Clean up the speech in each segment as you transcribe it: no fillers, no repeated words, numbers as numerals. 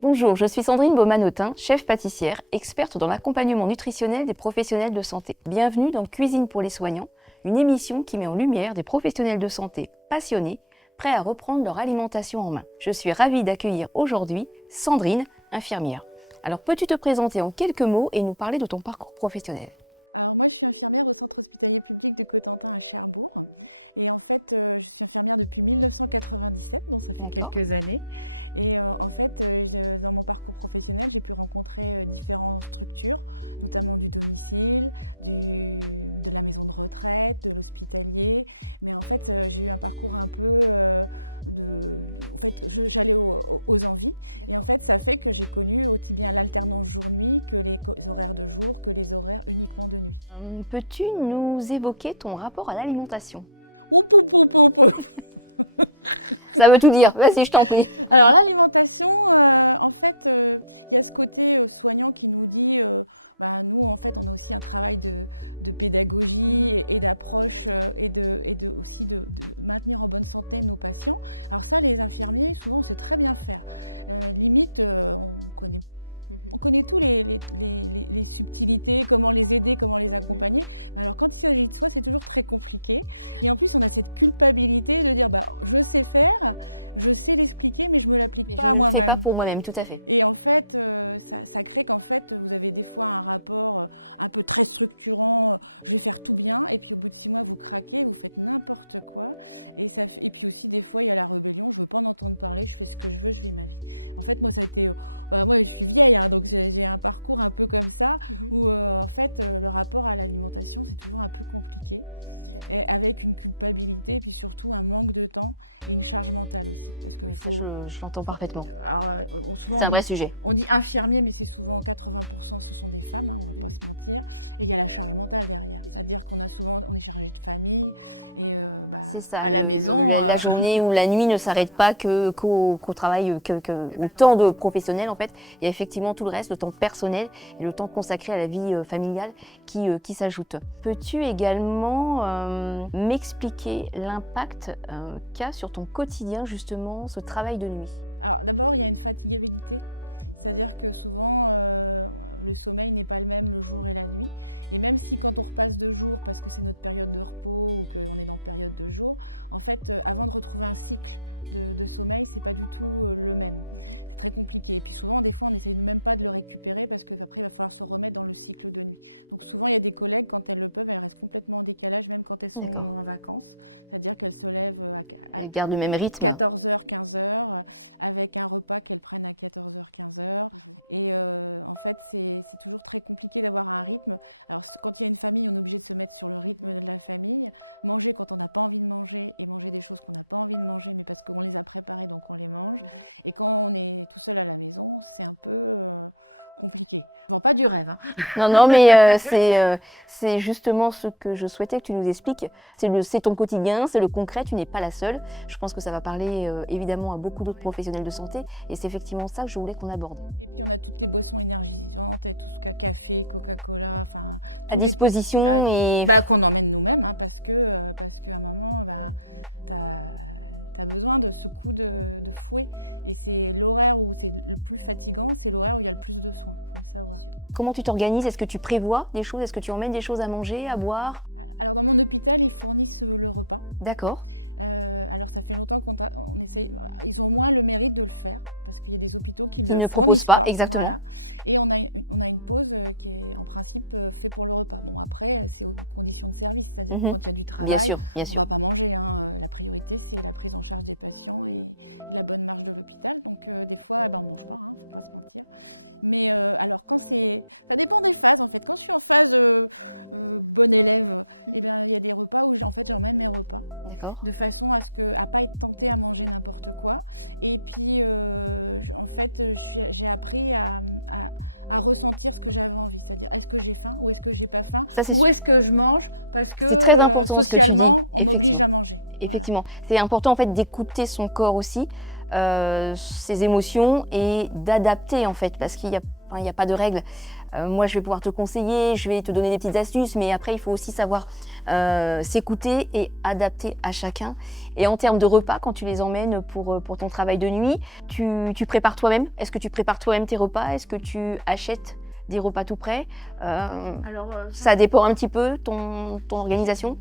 Bonjour, je suis Sandrine Baumann-Autin, chef pâtissière, experte dans l'accompagnement nutritionnel des professionnels de santé. Bienvenue dans Cuisine pour les soignants, une émission qui met en lumière des professionnels de santé passionnés, prêts à reprendre leur alimentation en main. Je suis ravie d'accueillir aujourd'hui Sandrine, infirmière. Alors peux-tu te présenter en quelques mots et nous parler de ton parcours professionnel ? D'accord. Quelques années. Peux-tu nous évoquer ton rapport à l'alimentation ? Ça veut tout dire, vas-y, je t'en prie. Alors l'alimentation. Je ne le fais pas pour moi-même, tout à fait. Oui, ça je l'entends parfaitement. Alors, souvent, C'est un vrai sujet. on dit infirmier, mais c'est C'est ça, à la maison, la journée ou la nuit ne s'arrête pas qu'au travail, au temps de professionnel en fait. Il y a effectivement tout le reste, le temps personnel et le temps consacré à la vie familiale qui s'ajoute. Peux-tu également m'expliquer l'impact qu'a sur ton quotidien justement ce travail de nuit ? D'accord. en vacances. Elle garde le même rythme. 14. Pas du rêve. Hein. Non, mais c'est justement ce que je souhaitais que tu nous expliques. C'est ton quotidien, c'est le concret, tu n'es pas la seule. Je pense que ça va parler évidemment à beaucoup d'autres professionnels de santé et c'est effectivement ça que je voulais qu'on aborde. À disposition et... Bah, qu'on en... Comment tu t'organises ? Est-ce que tu prévois des choses ? Est-ce que tu emmènes des choses à manger, à boire ? D'accord. Qui ne propose pas, exactement. Mhm. quand il y a du travail. Bien sûr, bien sûr. D'accord. De façon... Ça, c'est Où est-ce que je mange? Parce que C'est très important ce que tu dis, socialement, effectivement. je mange. Effectivement, c'est important en fait d'écouter son corps aussi, ses émotions et d'adapter en fait, parce qu'il y a Enfin, il n'y a pas de règle. Moi, je vais pouvoir te conseiller, je vais te donner des petites astuces, mais après, il faut aussi savoir s'écouter et adapter à chacun. Et en termes de repas, quand tu les emmènes pour ton travail de nuit, tu prépares toi-même? Est-ce que tu prépares toi-même tes repas? Est-ce que tu achètes des repas tout prêts? Alors, Ça dépend un petit peu, ton organisation?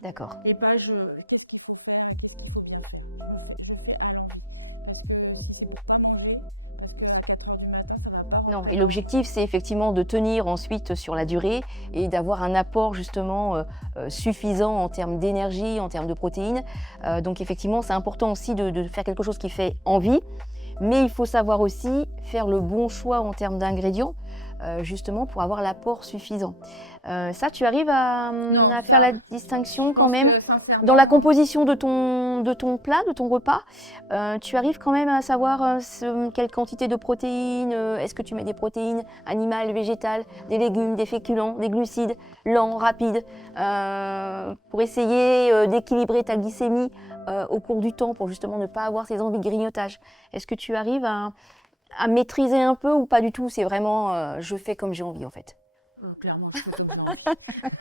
D'accord. et pas je. Du matin, ça va pas. Non, et l'objectif, c'est effectivement de tenir ensuite sur la durée et d'avoir un apport justement suffisant en termes d'énergie, en termes de protéines. Donc effectivement, c'est important aussi de faire quelque chose qui fait envie, mais il faut savoir aussi faire le bon choix en termes d'ingrédients, justement pour avoir l'apport suffisant. Ça, tu arrives Non, à faire la distinction quand même sincèrement, dans la composition de ton plat, de ton repas. Tu arrives quand même à savoir quelle quantité de protéines, est-ce que tu mets des protéines animales, végétales, des légumes, des féculents, des glucides, lents, rapides, pour essayer d'équilibrer ta glycémie au cours du temps, pour justement ne pas avoir ces envies de grignotage. Est-ce que tu arrives à maîtriser un peu ou pas du tout? C'est vraiment je fais comme j'ai envie en fait. clairement, je peux comprendre.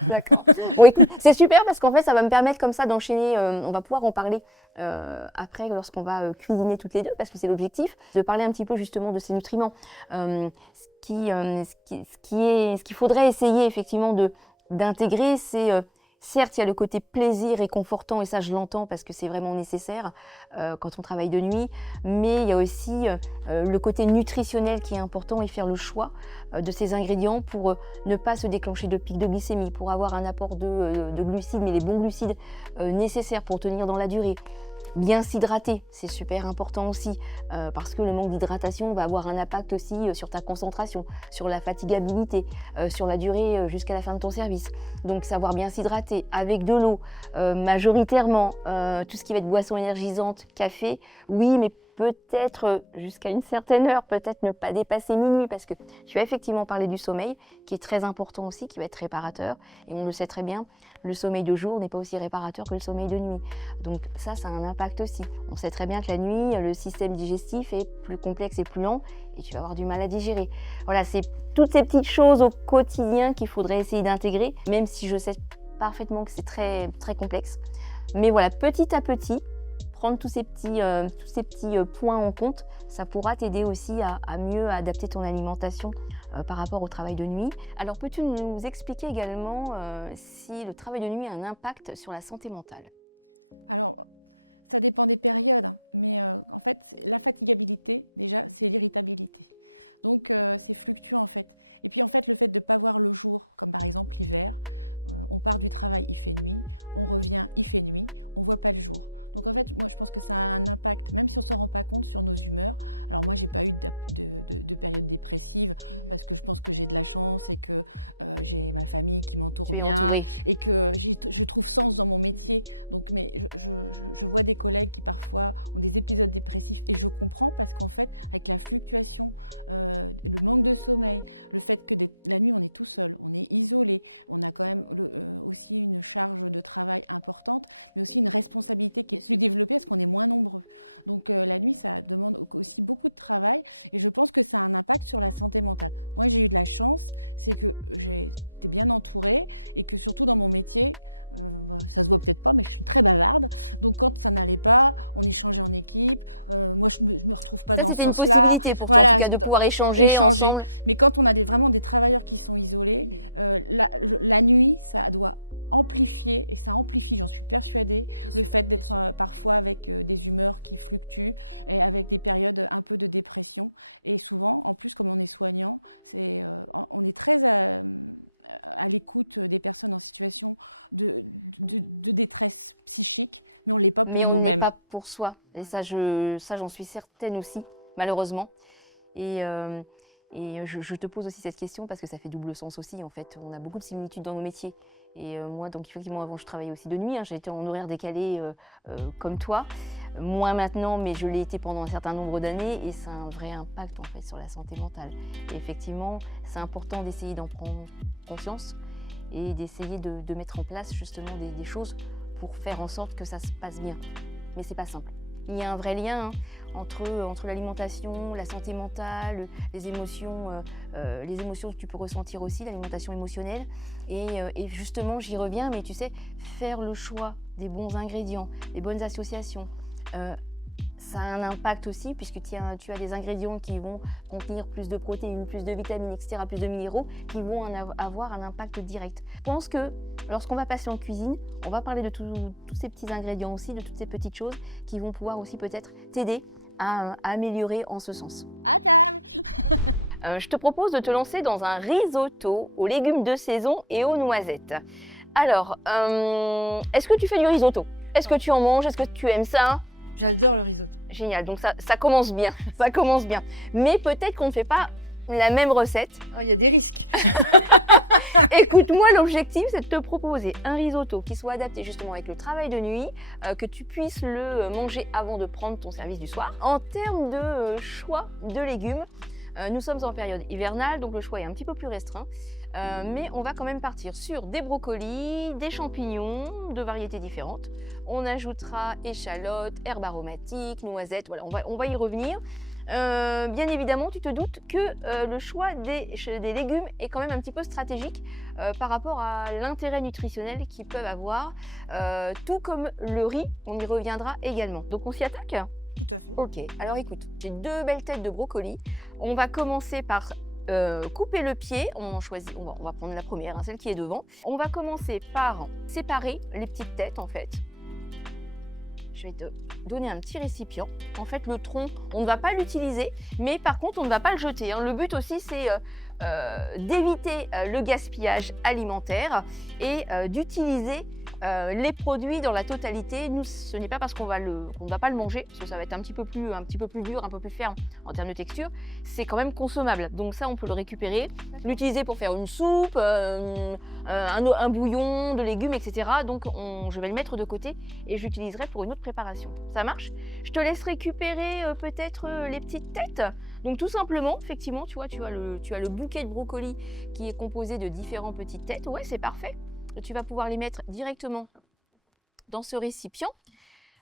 D'accord. Bon, écoute, c'est super parce qu'en fait, ça va me permettre comme ça d'enchaîner. On va pouvoir en parler après lorsqu'on va cuisiner toutes les deux parce que c'est l'objectif, de parler un petit peu justement de ces nutriments. Ce qu'il faudrait essayer effectivement d'intégrer, c'est certes, il y a le côté plaisir réconfortant et ça, je l'entends parce que c'est vraiment nécessaire quand on travaille de nuit, mais il y a aussi le côté nutritionnel qui est important et faire le choix de ces ingrédients pour ne pas se déclencher de pic de glycémie, pour avoir un apport de glucides, mais les bons glucides nécessaires pour tenir dans la durée. Bien s'hydrater, c'est super important aussi, parce que le manque d'hydratation va avoir un impact aussi sur ta concentration, sur la fatigabilité, sur la durée jusqu'à la fin de ton service. Donc savoir bien s'hydrater avec de l'eau, majoritairement, tout ce qui va être boisson énergisante, café, oui, mais peut-être jusqu'à une certaine heure, peut-être ne pas dépasser minuit, parce que tu as effectivement parlé du sommeil, qui est très important aussi, qui va être réparateur, et on le sait très bien, le sommeil de jour n'est pas aussi réparateur que le sommeil de nuit. Donc ça a un impact aussi. On sait très bien que la nuit, le système digestif est plus complexe et plus lent, et tu vas avoir du mal à digérer. Voilà, c'est toutes ces petites choses au quotidien qu'il faudrait essayer d'intégrer, même si je sais parfaitement que c'est très, très complexe. Mais voilà, petit à petit, prendre tous ces petits points en compte, ça pourra t'aider aussi à mieux adapter ton alimentation par rapport au travail de nuit. Alors, peux-tu nous expliquer également si le travail de nuit a un impact sur la santé mentale? Tu es entouré. Et que Ça, c'était une possibilité pour toi, en tout cas, de pouvoir échanger ensemble. mais quand on a vraiment des travaux. Mais on n'est pas pour soi. Et ça, j'en suis certaine aussi, malheureusement. Et je te pose aussi cette question parce que ça fait double sens aussi, en fait. On a beaucoup de similitudes dans nos métiers. Et moi, donc effectivement, avant, je travaillais aussi de nuit. J'ai été en horaire décalé comme toi. Moins maintenant, mais je l'ai été pendant un certain nombre d'années. Et ça a un vrai impact, en fait, sur la santé mentale. Et effectivement, c'est important d'essayer d'en prendre conscience et d'essayer de mettre en place justement des choses pour faire en sorte que ça se passe bien. Mais c'est pas simple. Il y a un vrai lien entre l'alimentation, la santé mentale, les émotions que tu peux ressentir aussi, l'alimentation émotionnelle. Et justement, j'y reviens, mais tu sais, faire le choix des bons ingrédients, des bonnes associations, ça a un impact aussi, puisque tu as des ingrédients qui vont contenir plus de protéines, plus de vitamines, etc., plus de minéraux, qui vont avoir un impact direct. Je pense que lorsqu'on va passer en cuisine, on va parler de tous ces petits ingrédients aussi, de toutes ces petites choses qui vont pouvoir aussi peut-être t'aider à améliorer en ce sens. Je te propose de te lancer dans un risotto aux légumes de saison et aux noisettes. Alors, est-ce que tu fais du risotto? Est-ce que tu en manges? Est-ce que tu aimes ça? J'adore le risotto. Génial, donc ça commence bien, ça commence bien. Mais peut-être qu'on ne fait pas la même recette. Il y a des risques. Écoute, moi l'objectif c'est de te proposer un risotto qui soit adapté justement avec le travail de nuit, que tu puisses le manger avant de prendre ton service du soir. En termes de choix de légumes, nous sommes en période hivernale, donc le choix est un petit peu plus restreint. Mais on va quand même partir sur des brocolis, des champignons de variétés différentes. On ajoutera échalotes, herbes aromatiques, noisettes, voilà, on va y revenir. Bien évidemment, tu te doutes que le choix des légumes est quand même un petit peu stratégique par rapport à l'intérêt nutritionnel qu'ils peuvent avoir, tout comme le riz, on y reviendra également. Donc on s'y attaque ? Tout à fait. Ok, alors écoute, j'ai 2 belles têtes de brocolis. On va commencer par couper le pied, on va prendre la première, celle qui est devant. On va commencer par séparer les petites têtes en fait. Je vais te donner un petit récipient. En fait, le tronc, on ne va pas l'utiliser, mais par contre, on ne va pas le jeter. Le but aussi, c'est d'éviter le gaspillage alimentaire et d'utiliser les produits dans la totalité. Nous, ce n'est pas parce qu'on ne va pas le manger, parce que ça va être un petit peu plus dur, un peu plus ferme en termes de texture. C'est quand même consommable. Donc ça, on peut le récupérer, l'utiliser pour faire une soupe, un bouillon de légumes, etc. Donc je vais le mettre de côté et je l'utiliserai pour une autre préparation. Ça marche? Je te laisse récupérer peut-être les petites têtes. Donc tout simplement, effectivement, tu vois, tu as le bouquet de brocolis qui est composé de différentes petites têtes. Ouais, c'est parfait. Tu vas pouvoir les mettre directement dans ce récipient.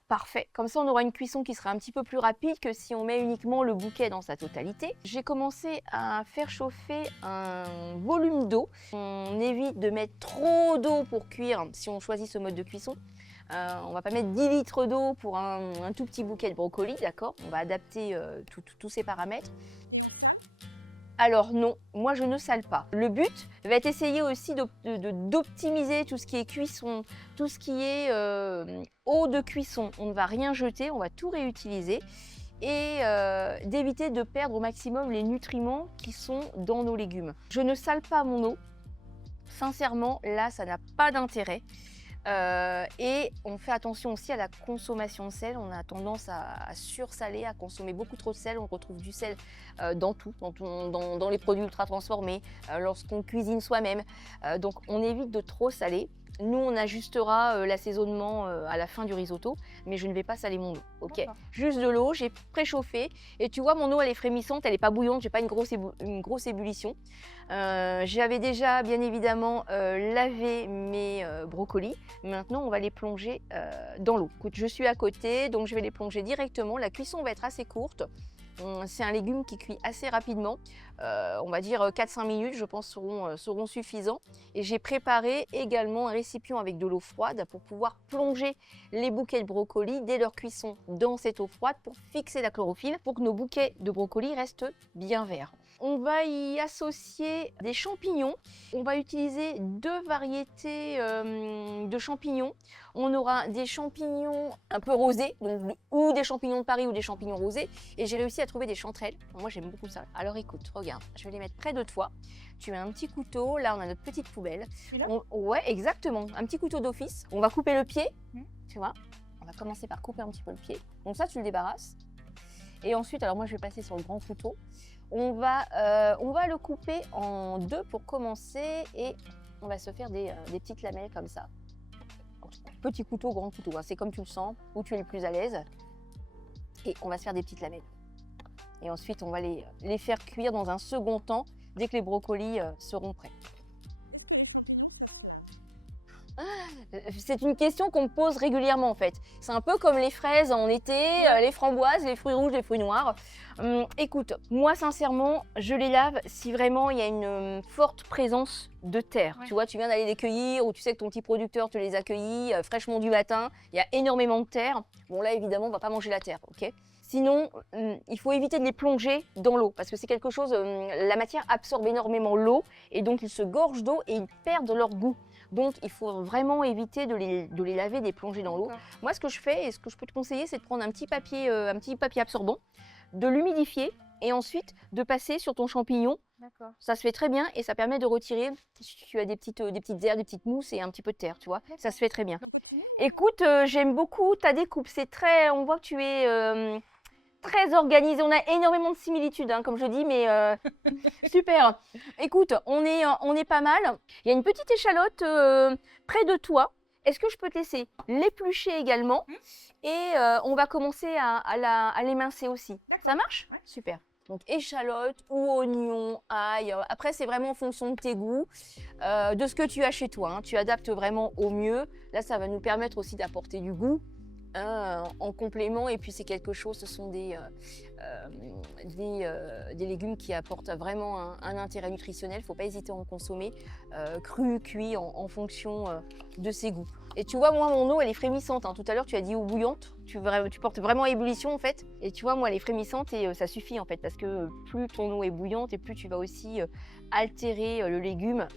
Parfait. Comme ça, on aura une cuisson qui sera un petit peu plus rapide que si on met uniquement le bouquet dans sa totalité. J'ai commencé à faire chauffer un volume d'eau. On évite de mettre trop d'eau pour cuire si on choisit ce mode de cuisson. On ne va pas mettre 10 litres d'eau pour un tout petit bouquet de brocoli, d'accord? On va adapter tous ces paramètres. Alors non, moi je ne sale pas. Le but va être essayer aussi d'optimiser tout ce qui est cuisson, tout ce qui est eau de cuisson. On ne va rien jeter, on va tout réutiliser et d'éviter de perdre au maximum les nutriments qui sont dans nos légumes. Je ne sale pas mon eau. Sincèrement, là, ça n'a pas d'intérêt. Et on fait attention aussi à la consommation de sel. On a tendance à sursaler, à consommer beaucoup trop de sel. On retrouve du sel dans tout, dans les produits ultra transformés, lorsqu'on cuisine soi-même. Donc on évite de trop saler. Nous, on ajustera l'assaisonnement à la fin du risotto, mais je ne vais pas saler mon eau. Ok, juste de l'eau, j'ai préchauffé. Et tu vois, mon eau, elle est frémissante, elle n'est pas bouillante, j'ai pas une grosse ébullition. J'avais déjà, bien évidemment, lavé mes brocolis. Maintenant, on va les plonger dans l'eau. Écoute, je suis à côté, donc je vais les plonger directement. La cuisson va être assez courte. C'est un légume qui cuit assez rapidement, on va dire 4-5 minutes, je pense, seront suffisants. Et j'ai préparé également un récipient avec de l'eau froide pour pouvoir plonger les bouquets de brocolis dès leur cuisson dans cette eau froide pour fixer la chlorophylle, pour que nos bouquets de brocolis restent bien verts. On va y associer des champignons. On va utiliser 2 variétés de champignons. On aura des champignons un peu rosés, donc, ou des champignons de Paris ou des champignons rosés. Et j'ai réussi à trouver des chanterelles. Moi, j'aime beaucoup ça. Alors écoute, regarde, je vais les mettre près de toi. Tu as un petit couteau. Là, on a notre petite poubelle. Celui-là ? Ouais, exactement. Un petit couteau d'office. On va couper le pied. Tu vois, on va commencer par couper un petit peu le pied. Donc ça, tu le débarrasses. Et ensuite, alors moi, je vais passer sur le grand couteau. On va le couper en 2 pour commencer et on va se faire des petites lamelles comme ça. Petit couteau, grand couteau, c'est comme tu le sens, où tu es le plus à l'aise. Et on va se faire des petites lamelles. Et ensuite, on va les faire cuire dans un second temps, dès que les brocolis seront prêts. C'est une question qu'on me pose régulièrement en fait. C'est un peu comme les fraises en été, les framboises, les fruits rouges, les fruits noirs. Écoute, moi sincèrement, je les lave si vraiment il y a une forte présence de terre. Ouais. Tu vois, tu viens d'aller les cueillir ou tu sais que ton petit producteur te les a cueillis fraîchement du matin, il y a énormément de terre. Bon là évidemment, on va pas manger la terre, ok ? Sinon, il faut éviter de les plonger dans l'eau parce que c'est quelque chose, la matière absorbe énormément l'eau et donc ils se gorgent d'eau et ils perdent leur goût. Donc il faut vraiment éviter de les laver, de les plonger dans l'eau. Moi ce que je fais et ce que je peux te conseiller, c'est de prendre un petit papier absorbant, de l'humidifier et ensuite de passer sur ton champignon. D'accord. Ça se fait très bien et ça permet de retirer si tu as des petites herbes, des petites mousses et un petit peu de terre, tu vois. Ça se fait très bien. Écoute, j'aime beaucoup ta découpe. On voit que tu es très organisée. On a énormément de similitudes, hein, comme je dis, mais super. Écoute, on est pas mal. Il y a une petite échalote près de toi. Est-ce que je peux te laisser l'éplucher également? Et on va commencer à l'émincer aussi. Ça marche? Ouais. Super. Donc échalote ou oignon, ail. Après, c'est vraiment en fonction de tes goûts, de ce que tu as chez toi. Hein. Tu adaptes vraiment au mieux. Là, ça va nous permettre aussi d'apporter du goût en complément. Et puis, c'est quelque chose, ce sont des légumes qui apportent vraiment un intérêt nutritionnel. Il ne faut pas hésiter à en consommer cru, cuit, en fonction de ses goûts. Et tu vois, moi, mon eau, elle est frémissante. Hein. Tout à l'heure, tu as dit eau bouillante. Tu portes vraiment à ébullition, en fait. Et tu vois, moi, elle est frémissante et ça suffit, en fait. Parce que plus ton eau est bouillante et plus tu vas aussi altérer le légume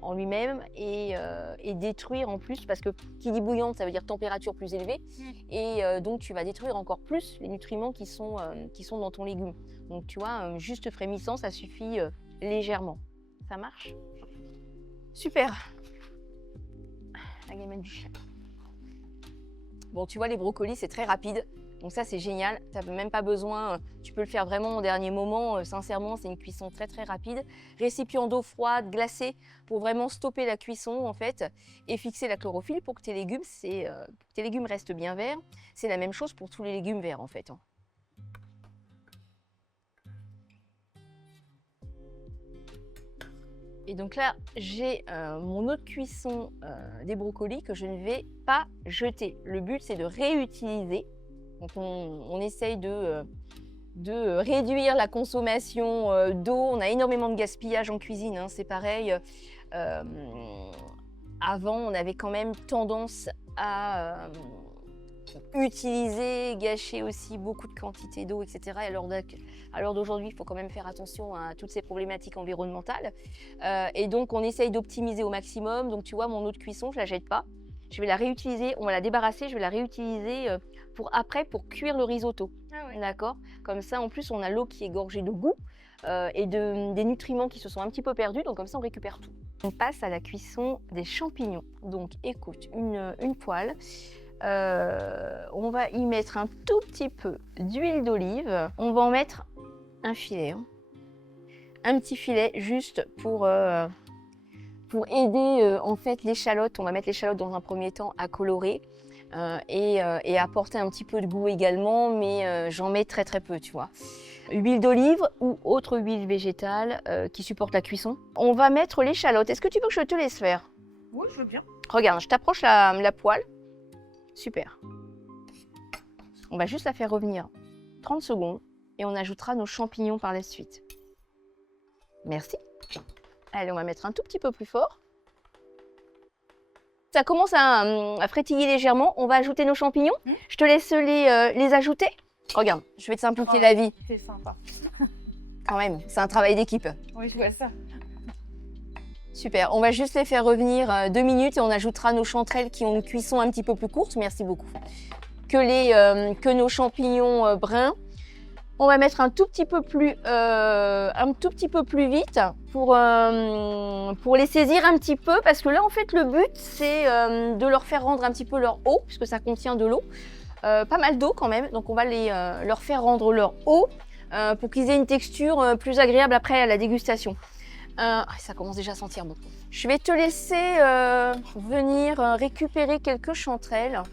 en lui-même et détruire en plus. Parce que qui dit bouillante, ça veut dire température plus élevée. Et donc, tu vas détruire encore plus les nutriments qui sont dans ton légume. Donc, tu vois, juste frémissant, ça suffit légèrement. Ça marche? Super. La gamelle du chien. Bon, tu vois, les brocolis, c'est très rapide. Donc ça, c'est génial. Tu n'as même pas besoin, tu peux le faire vraiment au dernier moment. Sincèrement, c'est une cuisson très, très rapide. Récipient d'eau froide, glacée, pour vraiment stopper la cuisson, en fait, et fixer la chlorophylle pour que tes légumes restent bien verts. C'est la même chose pour tous les légumes verts, en fait. Et donc là, j'ai mon eau de cuisson des brocolis que je ne vais pas jeter. Le but, c'est de réutiliser. Donc on essaye de réduire la consommation d'eau. On a énormément de gaspillage en cuisine, hein, c'est pareil. Avant, on avait quand même tendance à utiliser, gâcher aussi beaucoup de quantité d'eau, etc. À l'heure d'aujourd'hui, il faut quand même faire attention à toutes ces problématiques environnementales. Et donc, on essaye d'optimiser au maximum. Donc, tu vois, mon eau de cuisson, je ne la jette pas. Je vais la réutiliser, on va la débarrasser, je vais la réutiliser pour cuire le risotto. Ah ouais. D'accord? Comme ça, en plus, on a l'eau qui est gorgée de goût et des nutriments qui se sont un petit peu perdus. Donc, comme ça, on récupère tout. On passe à la cuisson des champignons. Donc, écoute, une poêle. On va y mettre un tout petit peu d'huile d'olive. On va en mettre un filet. Hein. Un petit filet juste pour aider en fait l'échalote. On va mettre l'échalote dans un premier temps à colorer et apporter un petit peu de goût également, mais j'en mets très très peu, tu vois. Huile d'olive ou autre huile végétale qui supporte la cuisson. On va mettre l'échalote. Est-ce que tu veux que je te laisse faire? Oui, je veux bien. Regarde, je t'approche la poêle. Super. On va juste la faire revenir 30 secondes et on ajoutera nos champignons par la suite. Merci. Allez, on va mettre un tout petit peu plus fort. Ça commence à frétiller légèrement. On va ajouter nos champignons. Je te laisse les ajouter. Regarde, je vais te simplifier la vie. C'est sympa. Quand même, c'est un travail d'équipe. Oui, je vois ça. Super, on va juste les faire revenir 2 minutes et on ajoutera nos chanterelles qui ont une cuisson un petit peu plus courte. Merci beaucoup. Que nos champignons bruns. On va mettre un tout petit peu plus vite pour les saisir un petit peu parce que là en fait le but c'est de leur faire rendre un petit peu leur eau puisque ça contient de l'eau, pas mal d'eau quand même, donc on va leur faire rendre leur eau pour qu'ils aient une texture plus agréable après à la dégustation. Ça commence déjà à sentir bon. Je vais te laisser venir récupérer quelques chanterelles.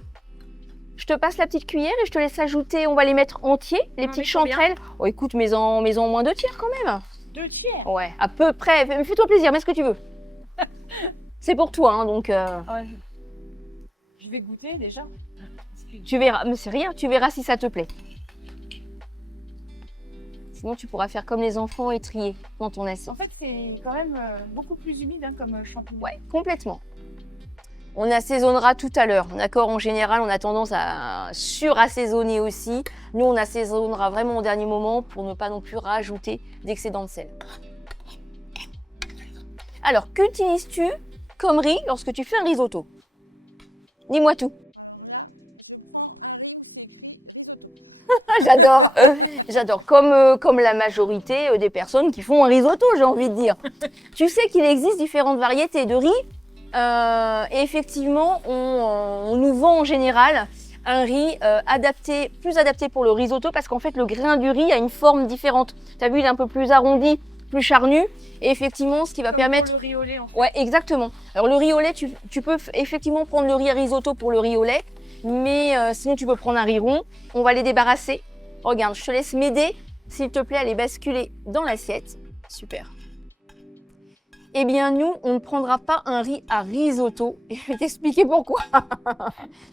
Je te passe la petite cuillère et je te laisse ajouter, on va les mettre entiers, les petites chanterelles. Oh écoute, mets-en moins 2 tiers quand même. 2 tiers? Ouais, à peu près. Fais-toi plaisir, mets ce que tu veux. C'est pour toi, hein, donc... Ouais. Je vais goûter déjà. Tu verras, mais c'est rien, tu verras si ça te plaît. Sinon, tu pourras faire comme les enfants et trier dans ton assiette. En fait, c'est quand même beaucoup plus humide hein, comme champignon. Ouais, complètement. On assaisonnera tout à l'heure, d'accord? En général, on a tendance à surassaisonner aussi. Nous, on assaisonnera vraiment au dernier moment pour ne pas non plus rajouter d'excédent de sel. Alors, qu'utilises-tu comme riz lorsque tu fais un risotto? Dis-moi tout. J'adore, j'adore. Comme la majorité des personnes qui font un risotto, j'ai envie de dire. Tu sais qu'il existe différentes variétés de riz. Et effectivement, on nous vend en général un riz plus adapté pour le risotto parce qu'en fait, le grain du riz a une forme différente. Tu as vu, il est un peu plus arrondi, plus charnu. Et effectivement, ce qui va Comme permettre... pour le riz au lait, en fait. Ouais, exactement. Alors, le riz au lait, tu peux effectivement prendre le riz à risotto pour le riz au lait. Mais sinon, tu peux prendre un riz rond. On va les débarrasser. Regarde, je te laisse m'aider, s'il te plaît, à les basculer dans l'assiette. Super. Eh bien, nous, on ne prendra pas un riz à risotto. Et je vais t'expliquer pourquoi.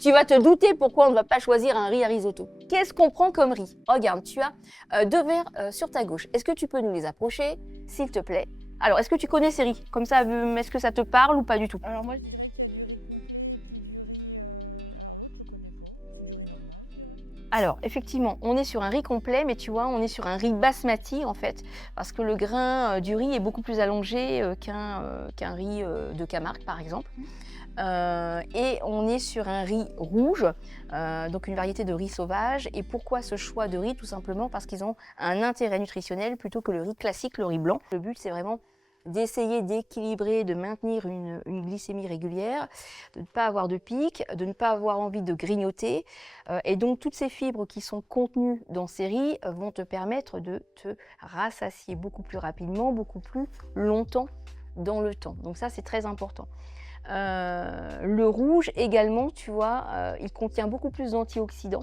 Tu vas te douter pourquoi on ne va pas choisir un riz à risotto. Qu'est-ce qu'on prend comme riz? Regarde, tu as 2 verres sur ta gauche. Est-ce que tu peux nous les approcher, s'il te plaît? Alors, est-ce que tu connais ces riz? Comme ça, est-ce que ça te parle ou pas du tout? Alors moi, Alors, effectivement, on est sur un riz complet, mais tu vois, on est sur un riz basmati, en fait, parce que le grain du riz est beaucoup plus allongé qu'un riz de Camargue, par exemple. Et on est sur un riz rouge, donc une variété de riz sauvage. Et pourquoi ce choix de riz? Tout simplement parce qu'ils ont un intérêt nutritionnel plutôt que le riz classique, le riz blanc. Le but, c'est vraiment d'essayer d'équilibrer, de maintenir une glycémie régulière, de ne pas avoir de pic, de ne pas avoir envie de grignoter. Et donc, toutes ces fibres qui sont contenues dans ces riz vont te permettre de te rassasier beaucoup plus rapidement, beaucoup plus longtemps dans le temps. Donc ça, c'est très important. Le rouge également, tu vois, il contient beaucoup plus d'antioxydants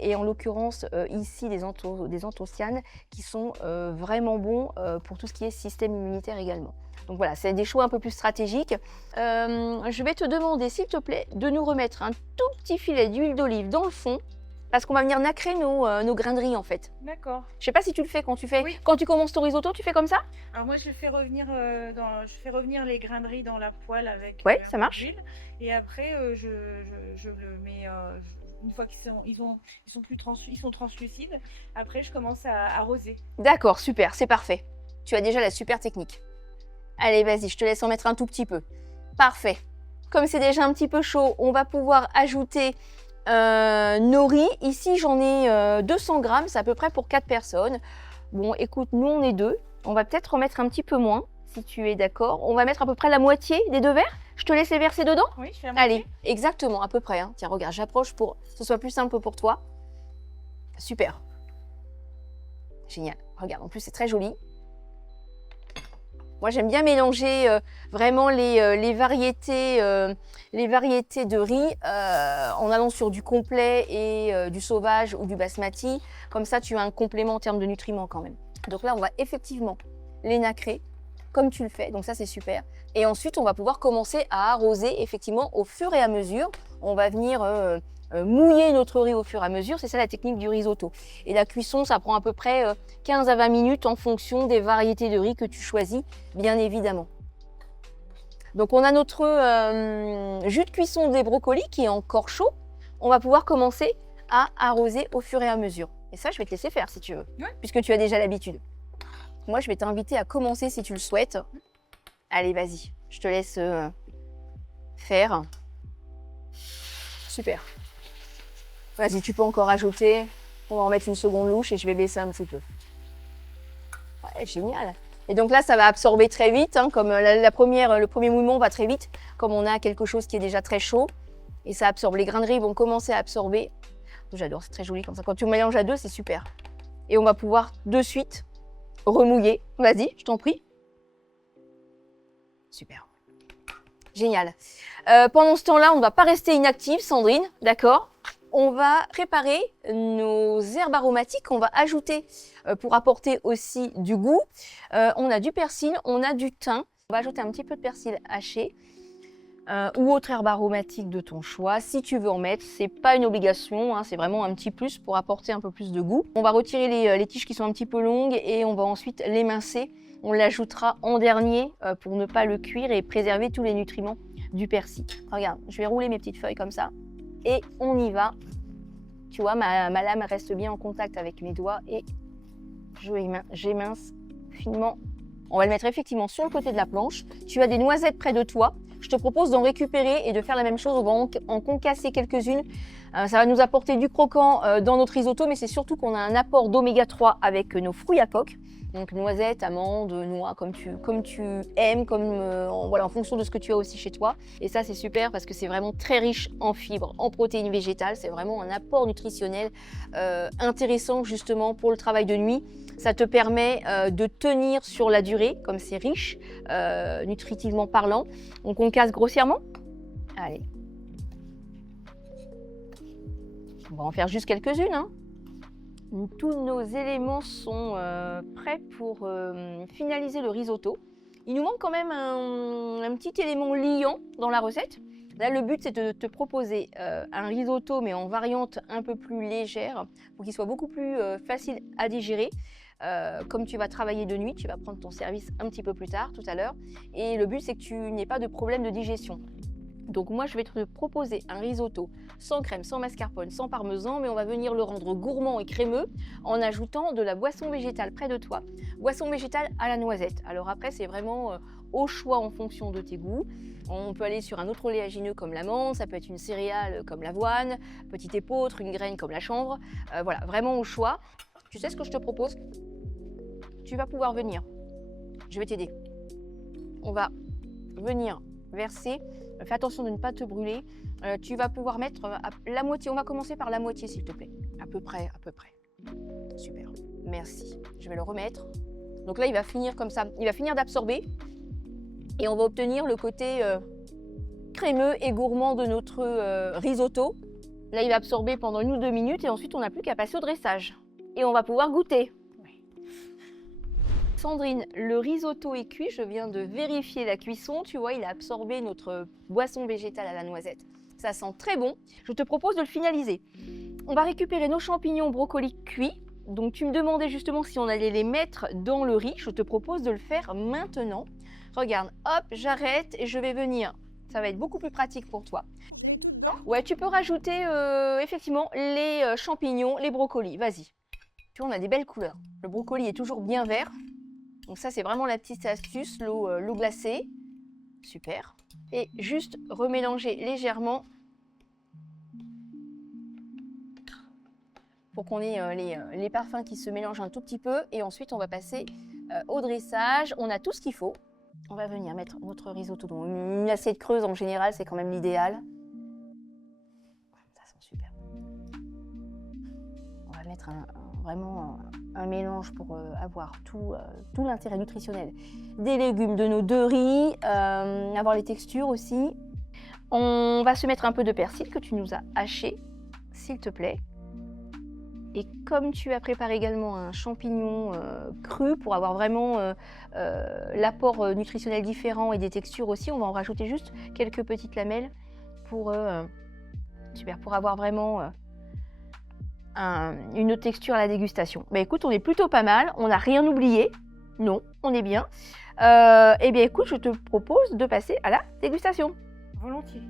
et en l'occurrence ici des anthocyanes qui sont vraiment bons pour tout ce qui est système immunitaire également. Donc voilà, c'est des choix un peu plus stratégiques. Je vais te demander, s'il te plaît, de nous remettre un tout petit filet d'huile d'olive dans le fond parce qu'on va venir nacrer nos grains de riz en fait. d'accord. Je sais pas si tu le fais quand Oui. quand tu commences ton risotto, tu fais comme ça? Alors moi, je fais revenir les grains de riz dans la poêle avec Ouais, un ça peu marche. d'huile. Et après, je le mets une fois qu'ils sont translucides. Après, je commence à arroser. D'accord, super, c'est parfait. Tu as déjà la super technique. Allez, vas-y, je te laisse en mettre un tout petit peu. Parfait. Comme c'est déjà un petit peu chaud, on va pouvoir ajouter nos riz. Ici, j'en ai 200 grammes, c'est à peu près pour 4 personnes. Bon, écoute, nous, on est 2. On va peut-être remettre un petit peu moins, si tu es d'accord. On va mettre à peu près la moitié des 2 verres. Je te laisse les verser dedans? Oui, je fais la moitié. Allez, exactement, à peu près. Hein. Tiens, regarde, j'approche pour que ce soit plus simple pour toi. Super. Génial. Regarde, en plus, c'est très joli. Moi, j'aime bien mélanger vraiment les variétés de riz en allant sur du complet et du sauvage ou du basmati. Comme ça, tu as un complément en termes de nutriments quand même. Donc là, on va effectivement les nacrer comme tu le fais. Donc ça, c'est super. Et ensuite, on va pouvoir commencer à arroser effectivement au fur et à mesure. On va venir mouiller notre riz au fur et à mesure. C'est ça la technique du risotto. Et la cuisson, ça prend à peu près 15 à 20 minutes en fonction des variétés de riz que tu choisis, bien évidemment. Donc on a notre jus de cuisson des brocolis qui est encore chaud. On va pouvoir commencer à arroser au fur et à mesure. Et ça, je vais te laisser faire si tu veux, Ouais. puisque tu as déjà l'habitude. Moi, je vais t'inviter à commencer si tu le souhaites. Allez, vas-y, je te laisse faire. Super. Vas-y, tu peux encore ajouter. On va en mettre une seconde louche et je vais baisser un petit peu. Ouais, génial. Et donc là, ça va absorber très vite. Hein, comme le premier mouillement va très vite, comme on a quelque chose qui est déjà très chaud. Et ça absorbe. Les grains de riz vont commencer à absorber. J'adore, c'est très joli comme ça. Quand tu mélanges à deux, c'est super. Et on va pouvoir de suite remouiller. Vas-y, je t'en prie. Super. Génial. Pendant ce temps-là, on ne va pas rester inactive, Sandrine, d'accord? On va préparer nos herbes aromatiques qu'on va ajouter pour apporter aussi du goût. On a du persil, on a du thym. On va ajouter un petit peu de persil haché. ou autre herbe aromatique de ton choix. Si tu veux en mettre, c'est pas une obligation, hein, c'est vraiment un petit plus pour apporter un peu plus de goût. On va retirer les tiges qui sont un petit peu longues et on va ensuite l'émincer. On l'ajoutera en dernier pour ne pas le cuire et préserver tous les nutriments du persil. Regarde, je vais rouler mes petites feuilles comme ça et on y va. Tu vois, ma lame reste bien en contact avec mes doigts et j'émince finement. On va le mettre effectivement sur le côté de la planche. Tu as des noisettes près de toi. Je te propose d'en récupérer et de faire la même chose. On va en concasser quelques-unes. Ça va nous apporter du croquant dans notre risotto, mais c'est surtout qu'on a un apport d'oméga 3 avec nos fruits à coque. Donc noisettes, amandes, noix, comme tu aimes, voilà, en fonction de ce que tu as aussi chez toi. Et ça, c'est super parce que c'est vraiment très riche en fibres, en protéines végétales. C'est vraiment un apport nutritionnel intéressant justement pour le travail de nuit. Ça te permet de tenir sur la durée, comme c'est riche, nutritivement parlant. Donc on casse grossièrement. Allez. On va en faire juste quelques-unes, hein. Tous nos éléments sont prêts pour finaliser le risotto. Il nous manque quand même un petit élément liant dans la recette. Là, le but, c'est de te proposer un risotto, mais en variante un peu plus légère, pour qu'il soit beaucoup plus facile à digérer. Comme tu vas travailler de nuit, tu vas prendre ton service un petit peu plus tard, tout à l'heure. Et le but, c'est que tu n'aies pas de problème de digestion. Donc moi, je vais te proposer un risotto sans crème, sans mascarpone, sans parmesan, mais on va venir le rendre gourmand et crémeux en ajoutant de la boisson végétale près de toi. Boisson végétale à la noisette. Alors après, c'est vraiment au choix en fonction de tes goûts. On peut aller sur un autre oléagineux comme l'amande, ça peut être une céréale comme l'avoine, petit épeautre, une graine comme la chanvre. Voilà, vraiment au choix. Tu sais ce que je te propose? Tu vas pouvoir venir. Je vais t'aider. On va venir verser. Fais attention de ne pas te brûler. Tu vas pouvoir mettre la moitié. On va commencer par la moitié, s'il te plaît. À peu près, à peu près. Super. Merci. Je vais le remettre. Donc là, il va finir comme ça. Il va finir d'absorber. Et on va obtenir le côté crémeux et gourmand de notre risotto. Là, il va absorber pendant 1 ou 2 minutes. Et ensuite, on n'a plus qu'à passer au dressage. Et on va pouvoir goûter. Sandrine, le risotto est cuit, je viens de vérifier la cuisson, tu vois, il a absorbé notre boisson végétale à la noisette. Ça sent très bon, je te propose de le finaliser. On va récupérer nos champignons brocolis cuits, donc tu me demandais justement si on allait les mettre dans le riz, je te propose de le faire maintenant. Regarde, hop, j'arrête et je vais venir, ça va être beaucoup plus pratique pour toi. Ouais, tu peux rajouter effectivement les champignons, les brocolis, vas-y. Tu vois, on a des belles couleurs, le brocoli est toujours bien vert. Donc ça, c'est vraiment la petite astuce, l'eau glacée. Super. Et juste remélanger légèrement pour qu'on ait les parfums qui se mélangent un tout petit peu. Et ensuite, on va passer au dressage. On a tout ce qu'il faut. On va venir mettre notre risotto dans une assiette creuse en général, c'est quand même l'idéal. Ça sent super. On va mettre vraiment un mélange pour avoir tout l'intérêt nutritionnel des légumes, de nos 2 riz, avoir les textures aussi. On va se mettre un peu de persil que tu nous as haché, s'il te plaît. Et comme tu as préparé également un champignon cru pour avoir vraiment l'apport nutritionnel différent et des textures aussi, on va en rajouter juste quelques petites lamelles pour avoir vraiment une texture à la dégustation. Bah écoute, on est plutôt pas mal, on n'a rien oublié, non, on est bien. Eh bien écoute, je te propose de passer à la dégustation. Volontiers.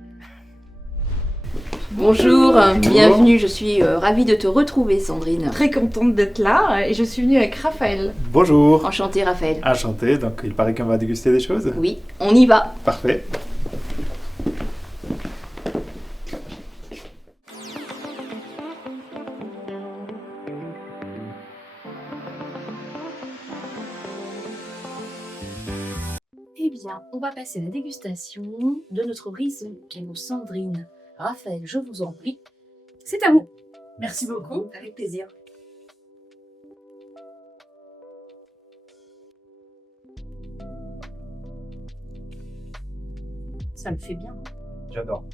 Bonjour, bienvenue, je suis ravie de te retrouver Sandrine. Très contente d'être là et je suis venue avec Raphaël. Bonjour. Enchantée Raphaël. Enchanté, donc il paraît qu'on va déguster des choses. Oui, on y va. Parfait. Eh bien, on va passer à la dégustation de notre risotto. Sandrine, Raphaël, je vous en prie, c'est à vous. Merci beaucoup. Avec plaisir. Ça me fait bien. J'adore.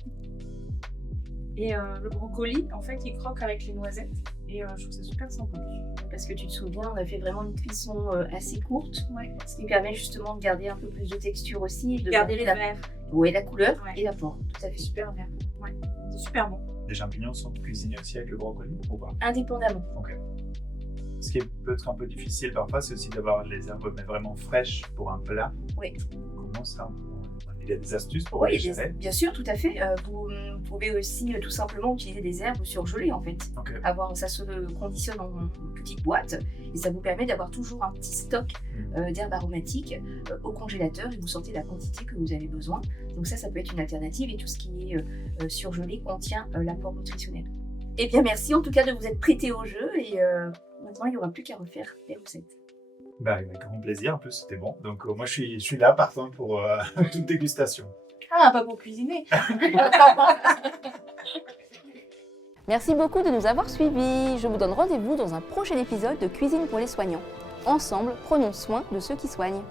Et le brocoli, en fait, il croque avec les noisettes. Et je trouve ça super sympa. Parce que tu te souviens, on a fait vraiment une cuisson assez courte, Ouais. ce qui permet justement de garder un peu plus de texture aussi. Et de Garder les la- verres. Oui, la couleur Ouais. et l'apport, tout à fait. Super bien. Ouais, c'est super bon. Les champignons sont cuisinés aussi avec le brocoli ou pas? Indépendamment. Ok. Ce qui peut être un peu difficile parfois, c'est aussi d'avoir les herbes mais vraiment fraîches pour un plat. Oui. Comment ça? Il y a des astuces pour Oui, les gérer? bien sûr, tout à fait. Vous pouvez aussi tout simplement utiliser des herbes surgelées en fait. Ok. Ça se conditionne en petite boîte et ça vous permet d'avoir toujours un petit stock d'herbes aromatiques au congélateur et vous sortez la quantité que vous avez besoin. Donc ça peut être une alternative et tout ce qui est surgelé contient l'apport nutritionnel. Eh bien merci en tout cas de vous être prêté au jeu et maintenant il n'y aura plus qu'à refaire les recettes. Bah, avec grand plaisir, en plus c'était bon. Donc moi je suis là partant pour toute dégustation. Ah, pas pour cuisiner. Merci beaucoup de nous avoir suivis. Je vous donne rendez-vous dans un prochain épisode de Cuisine pour les soignants. Ensemble, prenons soin de ceux qui soignent.